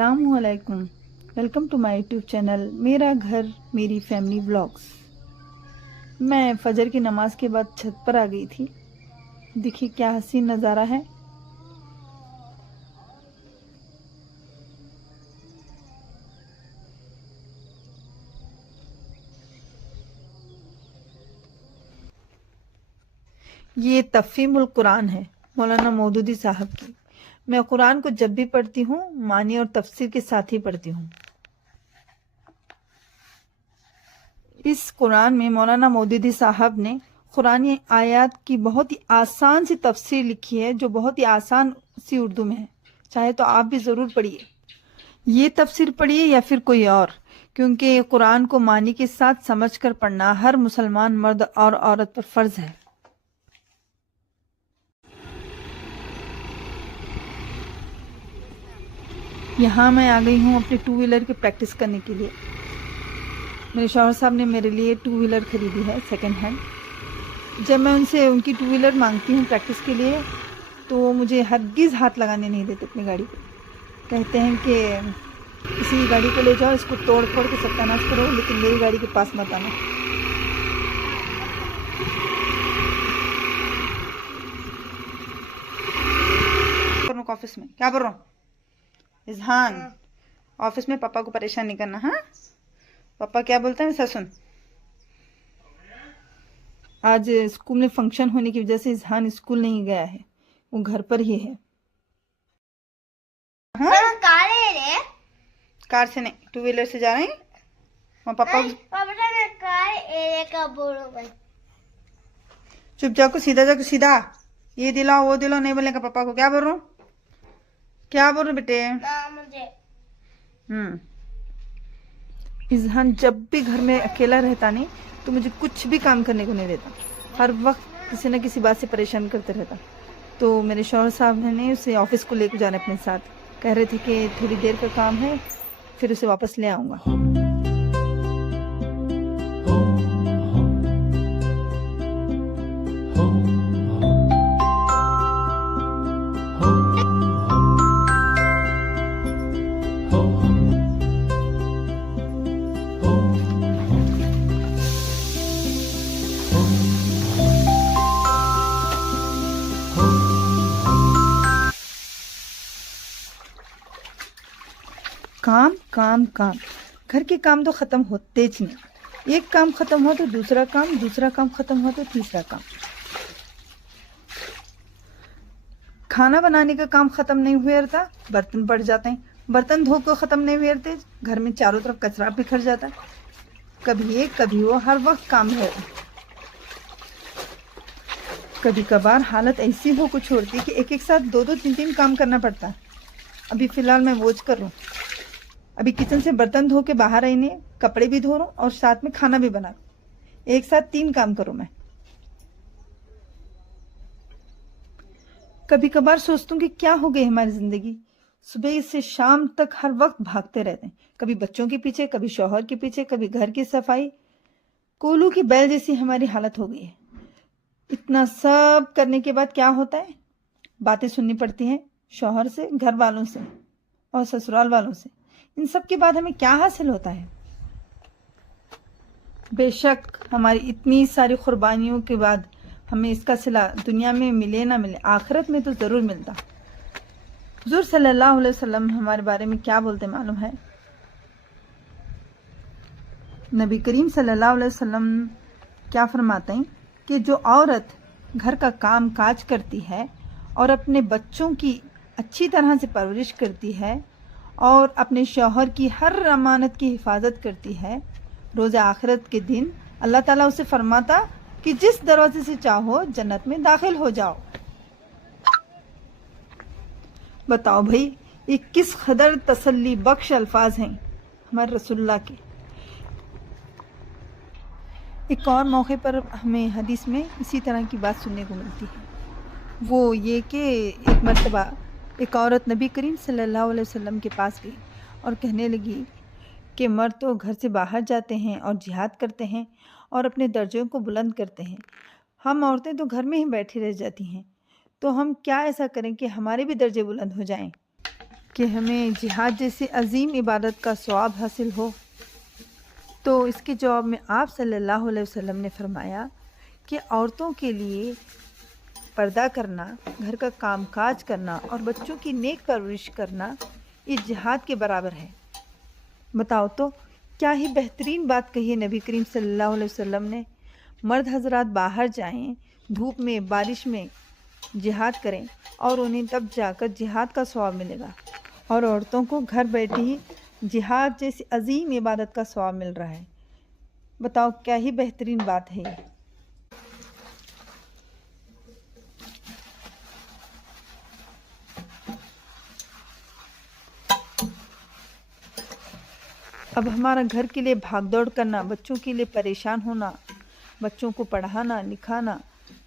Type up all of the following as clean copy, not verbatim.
अस्सलामुअलैकुम। Welcome to my YouTube channel मेरा घर मेरी फैमिली व्लॉग्स। मैं फजर की नमाज के बाद छत पर आ गई थी। देखिए क्या हसीन नज़ारा है। ये तफ़हीमुल कुरान है मौलाना मौदूदी साहब की। मैं कुरान को जब भी पढ़ती हूँ मानी और तफसीर के साथ ही पढ़ती हूँ। इस कुरान में मौलाना मौदूदी साहब ने कुरानी आयत की बहुत ही आसान सी तफसीर लिखी है, जो बहुत ही आसान सी उर्दू में है। चाहे तो आप भी ज़रूर पढ़िए, ये तफसीर पढ़िए या फिर कोई और, क्योंकि कुरान को मानी के साथ समझकर पढ़ना हर मुसलमान मर्द और औरत पर फ़र्ज है। यहाँ मैं आ गई हूँ अपने टू व्हीलर की प्रैक्टिस करने के लिए। मेरे शौहर साहब ने मेरे लिए टू व्हीलर खरीदी है सेकंड हैंड। जब मैं उनसे उनकी टू व्हीलर मांगती हूँ प्रैक्टिस के लिए तो वो मुझे हरगिज़ हाथ लगाने नहीं देते अपनी गाड़ी को। कहते हैं कि किसी गाड़ी को ले जाओ, इसको तोड़ फोड़ के सत्यानाश करो, लेकिन मेरी गाड़ी के पास मत आना। ऑफिस में क्या बोल रहा हूँ इजहान, ऑफिस में पापा को परेशान नहीं करना। हाँ, पापा क्या बोलते हैं ऐसा सुन। आज स्कूल में फंक्शन होने की वजह से इजहान स्कूल नहीं गया है, वो घर पर ही है। हाँ? कार से नहीं, टू व्हीलर से जा रहे हैं। पापा चुप जाको, सीधा जाको, सीधा। ये दिलाओ वो दिलाओ नहीं बोलेगा पापा को। क्या बोल रहा हूँ, क्या बोल रहे बेटे? इजहान जब भी घर में अकेला रहता नहीं तो मुझे कुछ भी काम करने को नहीं देता। हर वक्त किसी न किसी बात से परेशान करते रहता। तो मेरे शौहर साहब ने उसे ऑफिस को लेकर जाना अपने साथ। कह रहे थे कि थोड़ी देर का काम है, फिर उसे वापस ले आऊँगा। काम काम काम, घर के काम तो ख़त्म होते ही नहीं। एक काम ख़त्म हो तो दूसरा काम ख़त्म हो तो तीसरा काम। खाना बनाने का काम ख़त्म नहीं हुए रहता, बर्तन पड़ जाते हैं। बर्तन धो को ख़त्म नहीं हुए रहते, घर में चारों तरफ कचरा बिखर जाता है। कभी एक कभी वो, हर वक्त काम है। कभी कभार हालत ऐसी हो कुछ छोड़ती है कि एक एक साथ दो दो तीन तीन काम करना पड़ता है। अभी फ़िलहाल मैं वोज कर रहा हूँ। अभी किचन से बर्तन धो के बाहर आई नहीं, कपड़े भी धो रहा हूँ और साथ में खाना भी बना रहा हूँ। एक साथ तीन काम करूँ मैं। कभी कभार सोचती हूँ कि क्या हो गई हमारी ज़िंदगी। सुबह से शाम तक हर वक्त भागते रहते हैं, कभी बच्चों के पीछे, कभी शौहर के पीछे, कभी घर की सफाई। कोलू की बैल जैसी हमारी हालत हो गई है। इतना सब करने के बाद क्या होता है? बातें सुननी पड़ती हैं शौहर से, घर वालों से और ससुराल वालों से। इन सब के बाद हमें क्या हासिल होता है? बेशक हमारी इतनी सारी कुर्बानियों के बाद हमें इसका सिला दुनिया में मिले ना मिले, आखिरत में तो ज़रूर मिलता। हुज़ूर सल्लल्लाहु अलैहि वसल्लम हमारे बारे में क्या बोलते मालूम है? नबी करीम सल्लल्लाहु अलैहि वसल्लम क्या फरमाते हैं कि जो औरत घर का काम काज करती है और अपने बच्चों की अच्छी तरह से परवरिश करती है और अपने शौहर की हर अमानत की हिफाजत करती है, रोज़ आखिरत के दिन अल्लाह ताला उसे फरमाता कि जिस दरवाजे से चाहो जन्नत में दाखिल हो जाओ। बताओ भाई, ये किस कदर तसल्ली बख्श अल्फाज हैं हमारे रसूलुल्लाह के। एक और मौके पर हमें हदीस में इसी तरह की बात सुनने को मिलती है। वो ये कि एक मर्तबा एक औरत नबी करीम सल्लल्लाहु अलैहि वसल्लम के पास गई और कहने लगी कि मर्द तो घर से बाहर जाते हैं और जिहाद करते हैं और अपने दर्जों को बुलंद करते हैं, हम औरतें तो घर में ही बैठी रह जाती हैं। तो हम क्या ऐसा करें कि हमारे भी दर्जे बुलंद हो जाएं, कि हमें जिहाद जैसी अजीम इबादत का सवाब हासिल हो? तो इसके जवाब में आप सल्लल्लाहु अलैहि वसल्लम ने फरमाया कि औरतों के लिए पर्दा करना, घर का कामकाज करना और बच्चों की नेक परवरिश करना ये जिहाद के बराबर है। बताओ तो क्या ही बेहतरीन बात कही है नबी करीम सल्लल्लाहु अलैहि वसल्लम ने। मर्द हजरात बाहर जाएं, धूप में बारिश में जिहाद करें और उन्हें तब जाकर जिहाद का सवाब मिलेगा, और औरतों को घर बैठे ही जिहाद जैसी अजीम इबादत का सवाब मिल रहा है। बताओ क्या ही बेहतरीन बात है ये। अब हमारा घर के लिए भागदौड़ करना, बच्चों के लिए परेशान होना, बच्चों को पढ़ाना लिखाना,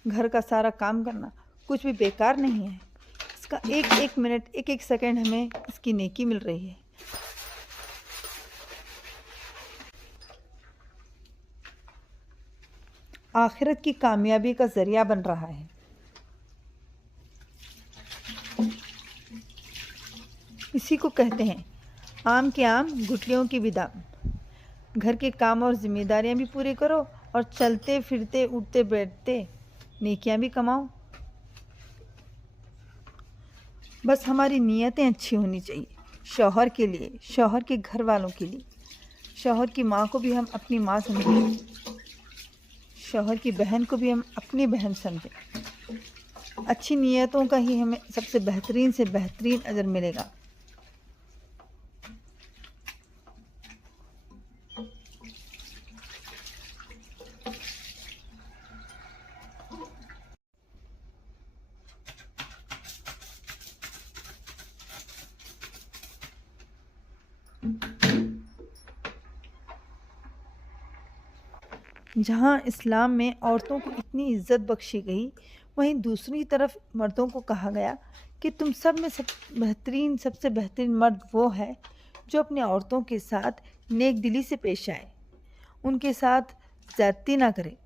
घर का सारा काम करना कुछ भी बेकार नहीं है। इसका एक एक मिनट, एक एक सेकंड हमें इसकी नेकी मिल रही है। आखिरत की कामयाबी का जरिया बन रहा है। इसी को कहते हैं आम के आम गुठलियों की विदा। घर के काम और जिम्मेदारियां भी पूरी करो और चलते फिरते उठते बैठते नेकियां भी कमाओ। बस हमारी नीयतें अच्छी होनी चाहिए, शौहर के लिए, शौहर के घर वालों के लिए। शौहर की माँ को भी हम अपनी माँ समझें, शौहर की बहन को भी हम अपनी बहन समझें। अच्छी नीयतों का ही हमें सबसे बेहतरीन से बेहतरीन अजर मिलेगा। जहाँ इस्लाम में औरतों को इतनी इज्जत बख्शी गई, वहीं दूसरी तरफ मर्दों को कहा गया कि तुम सब में सबसे बेहतरीन मर्द वो है जो अपनी औरतों के साथ नेक दिली से पेश आए, उनके साथ ज्यादती ना करे।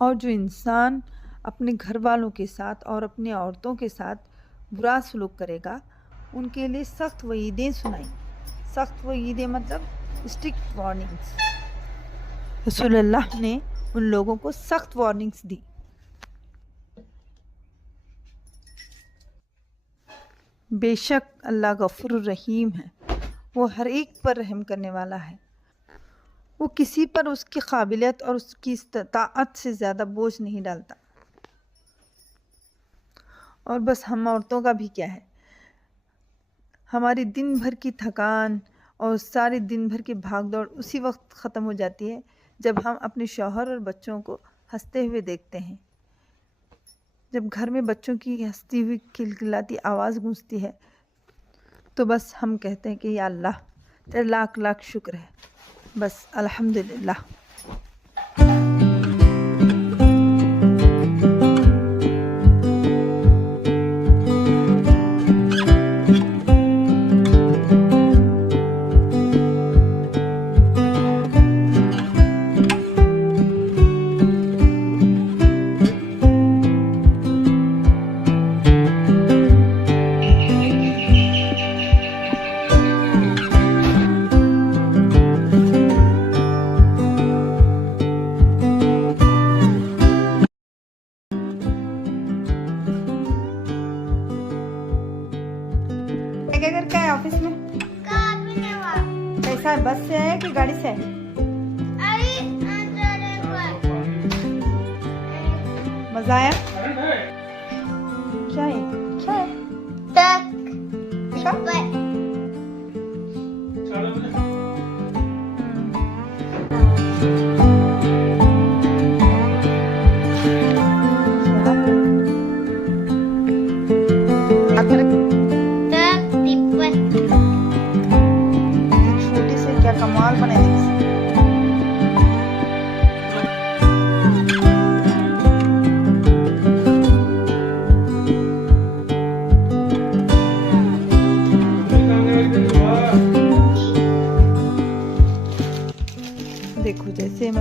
और जो इंसान अपने घर वालों के साथ और अपनी औरतों के साथ बुरा सलूक करेगा, उनके लिए सख्त वईदें सुनाई। सख्त वईदें मतलब स्ट्रिक्ट वार्निंग्स। रसूलुल्लाह ने उन लोगों को सख्त वार्निंग्स दी। बेशक अल्लाह गफूर रहीम है, वो हर एक पर रहम करने वाला है। वो किसी पर उसकी काबिलियत और उसकी इस्ताअत से ज़्यादा बोझ नहीं डालता। और बस हम औरतों का भी क्या है, हमारी दिन भर की थकान और सारी दिन भर की भागदौड़ उसी वक्त ख़त्म हो जाती है जब हम अपने शौहर और बच्चों को हंसते हुए देखते हैं। जब घर में बच्चों की हंसती हुई खिलखिलाती आवाज़ गूंजती है तो बस हम कहते हैं कि या अल्लाह तेरा लाख लाख शुक्र है, बस अल्हम्दुलिल्लाह। क्या करके आए ऑफिस में? कैसा है, बस से आए कि गाड़ी से आए? मजा आया? क्या है? क्या है? छोटे से क्या कमाल बने थे।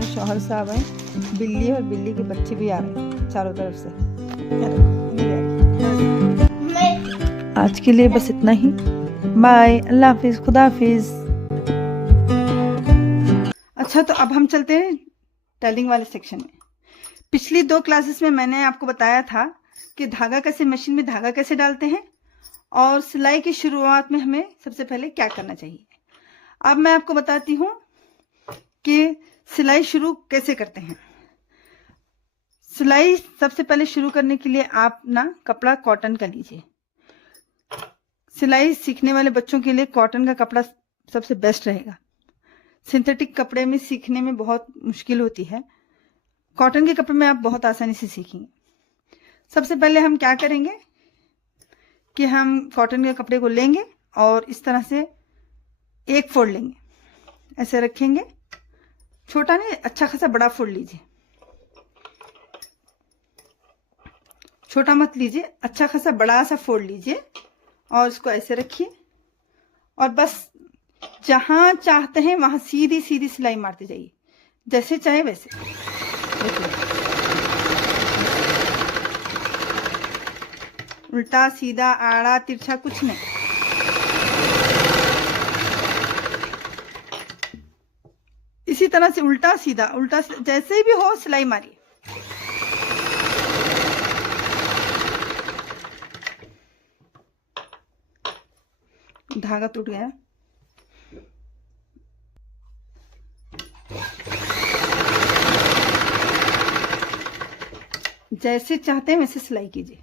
हमारे शौहर साहब हैं, बिल्ली और बिल्ली के बच्चे भी आ रहे हैं चारों तरफ से। आज के लिए बस इतना ही। बाय, अल्लाह हाफिज, खुदा हाफिज। अच्छा, तो अब हम चलते हैं टेलिंग वाले सेक्शन में। पिछली 2 क्लासेस में मैंने आपको बताया था कि धागा कैसे, मशीन में धागा कैसे डालते हैं और सिलाई की शुरुआत में हमें सबसे पहले क्या करना चाहिए। अब मैं आपको बताती हूँ कि सिलाई शुरू कैसे करते हैं। सिलाई सबसे पहले शुरू करने के लिए आप ना कपड़ा कॉटन का लीजिए। सिलाई सीखने वाले बच्चों के लिए कॉटन का कपड़ा सबसे बेस्ट रहेगा। सिंथेटिक कपड़े में सीखने में बहुत मुश्किल होती है, कॉटन के कपड़े में आप बहुत आसानी से सीखेंगे। सबसे पहले हम क्या करेंगे कि हम कॉटन के कपड़े को लेंगे और इस तरह से एक फोल्ड लेंगे, ऐसे रखेंगे। छोटा नहीं, अच्छा खासा बड़ा फोल्ड लीजिए, छोटा मत लीजिए, अच्छा खासा बड़ा सा फोल्ड लीजिए और उसको ऐसे रखिए और बस जहां चाहते हैं वहां सीधी सीधी सिलाई मारते जाइए, जैसे चाहे वैसे। उल्टा सीधा आड़ा तिरछा कुछ नहीं, इसी तरह से उल्टा सीधा जैसे भी हो सिलाई मारिए। धागा टूट गया। जैसे चाहते हैं वैसे सिलाई कीजिए।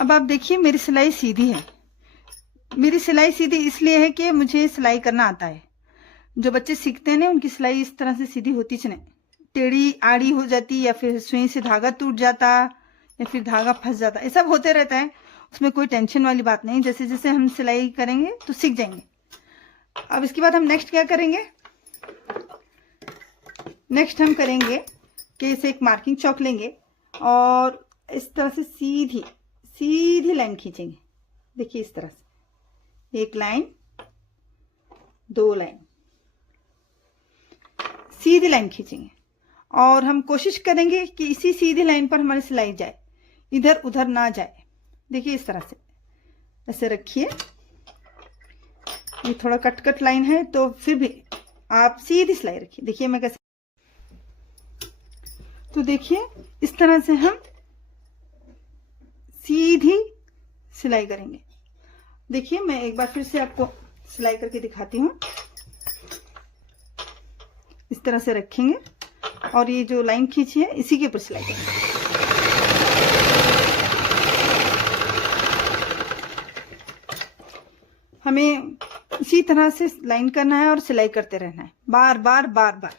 अब आप देखिए मेरी सिलाई सीधी है। मेरी सिलाई सीधी इसलिए है कि मुझे सिलाई करना आता है। जो बच्चे सीखते हैं ना उनकी सिलाई इस तरह से सीधी होती नहीं, टेढ़ी आड़ी हो जाती, या फिर सुई से धागा टूट जाता, या फिर धागा फंस जाता, ये सब होते रहता है। उसमें कोई टेंशन वाली बात नहीं, जैसे जैसे हम सिलाई करेंगे तो सीख जाएंगे। अब इसके बाद हम नेक्स्ट क्या करेंगे, नेक्स्ट हम करेंगे कि इसे एक मार्किंग चौक लेंगे और इस तरह से सीधी सीधी लाइन खींचेंगे। देखिए इस तरह से 1 लाइन 2 लाइन सीधी लाइन खींचेंगे और हम कोशिश करेंगे कि इसी सीधी लाइन पर हमारी सिलाई जाए, इधर उधर ना जाए। देखिए इस तरह से ऐसे रखिए। ये थोड़ा कट कट लाइन है तो फिर भी आप सीधी सिलाई रखिए। देखिए मैं कैसे, तो देखिए इस तरह से हम सीधी सिलाई करेंगे। देखिए मैं एक बार फिर से आपको सिलाई करके दिखाती हूँ। इस तरह से रखेंगे और ये जो लाइन खींची है इसी के ऊपर सिलाई करेंगे। हमें इसी तरह से लाइन करना है और सिलाई करते रहना है, बार बार बार बार।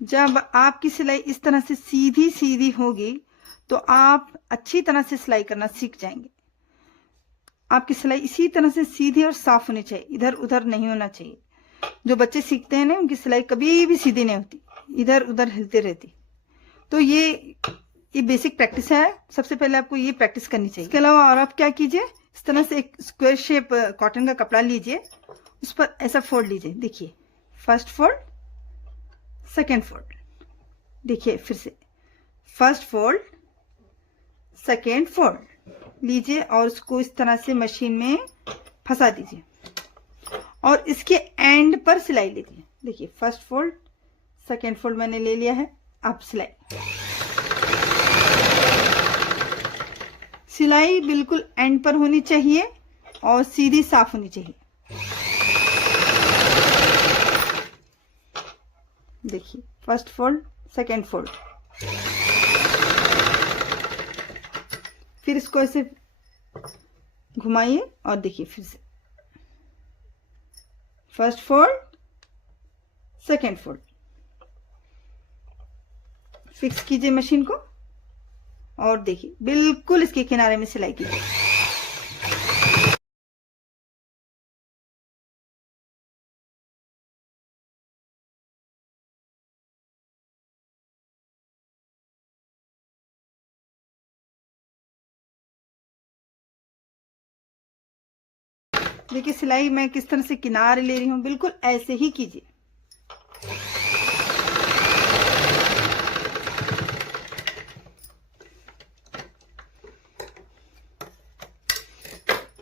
जब आपकी सिलाई इस तरह से सीधी सीधी होगी तो आप अच्छी तरह से सिलाई करना सीख जाएंगे। आपकी सिलाई इसी तरह से सीधी और साफ होनी चाहिए, इधर उधर नहीं होना चाहिए। जो बच्चे सीखते हैं ना उनकी सिलाई कभी भी सीधी नहीं होती, इधर उधर हिलती रहती। तो ये बेसिक प्रैक्टिस है, सबसे पहले आपको ये प्रैक्टिस करनी चाहिए। इसके अलावा और आप क्या कीजिए, इस तरह से एक स्क्वायर शेप कॉटन का कपड़ा लीजिए, उस पर ऐसा फोल्ड लीजिए। देखिए फर्स्ट फोल्ड सेकेंड फोल्ड, देखिए फिर से फर्स्ट फोल्ड सेकेंड फोल्ड लीजिए और उसको इस तरह से मशीन में फंसा दीजिए और इसके एंड पर सिलाई लीजिए। देखिए फर्स्ट फोल्ड सेकेंड फोल्ड मैंने ले लिया है। अब सिलाई बिल्कुल एंड पर होनी चाहिए और सीधी साफ होनी चाहिए। देखिए फर्स्ट फोल्ड सेकेंड फोल्ड, फिर इसको ऐसे घुमाइए और देखिए फिर से first fold second fold, fix कीजिए मशीन को और देखिए बिल्कुल इसके किनारे में सिलाई कीजिए। देखिए सिलाई मैं किस तरह से किनारे ले रही हूँ, बिल्कुल ऐसे ही कीजिए।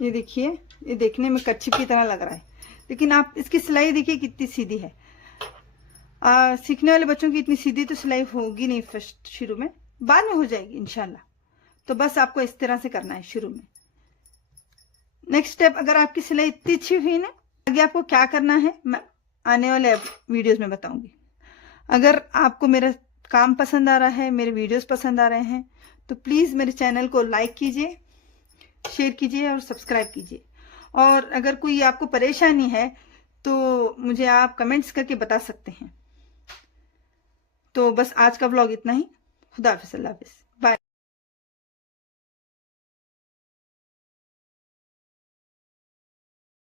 ये देखिए, ये देखने में कच्छी की तरह लग रहा है, लेकिन आप इसकी सिलाई देखिए कितनी सीधी है। सीखने वाले बच्चों की इतनी सीधी तो सिलाई होगी नहीं फर्स्ट शुरू में, बाद में हो जाएगी इंशाल्लाह। तो बस आपको इस तरह से करना है शुरू में। नेक्स्ट स्टेप, अगर आपकी सिलाई इतनी अच्छी हुई ना, आगे आपको क्या करना है मैं आने वाले वीडियोस में बताऊंगी। अगर आपको मेरा काम पसंद आ रहा है, मेरे वीडियोस पसंद आ रहे हैं, तो प्लीज़ मेरे चैनल को लाइक कीजिए, शेयर कीजिए और सब्सक्राइब कीजिए। और अगर कोई आपको परेशानी है तो मुझे आप कमेंट्स करके बता सकते हैं। तो बस आज का व्लॉग इतना ही। खुदा हाफिज़, अल्लाह हाफिज़, बाय।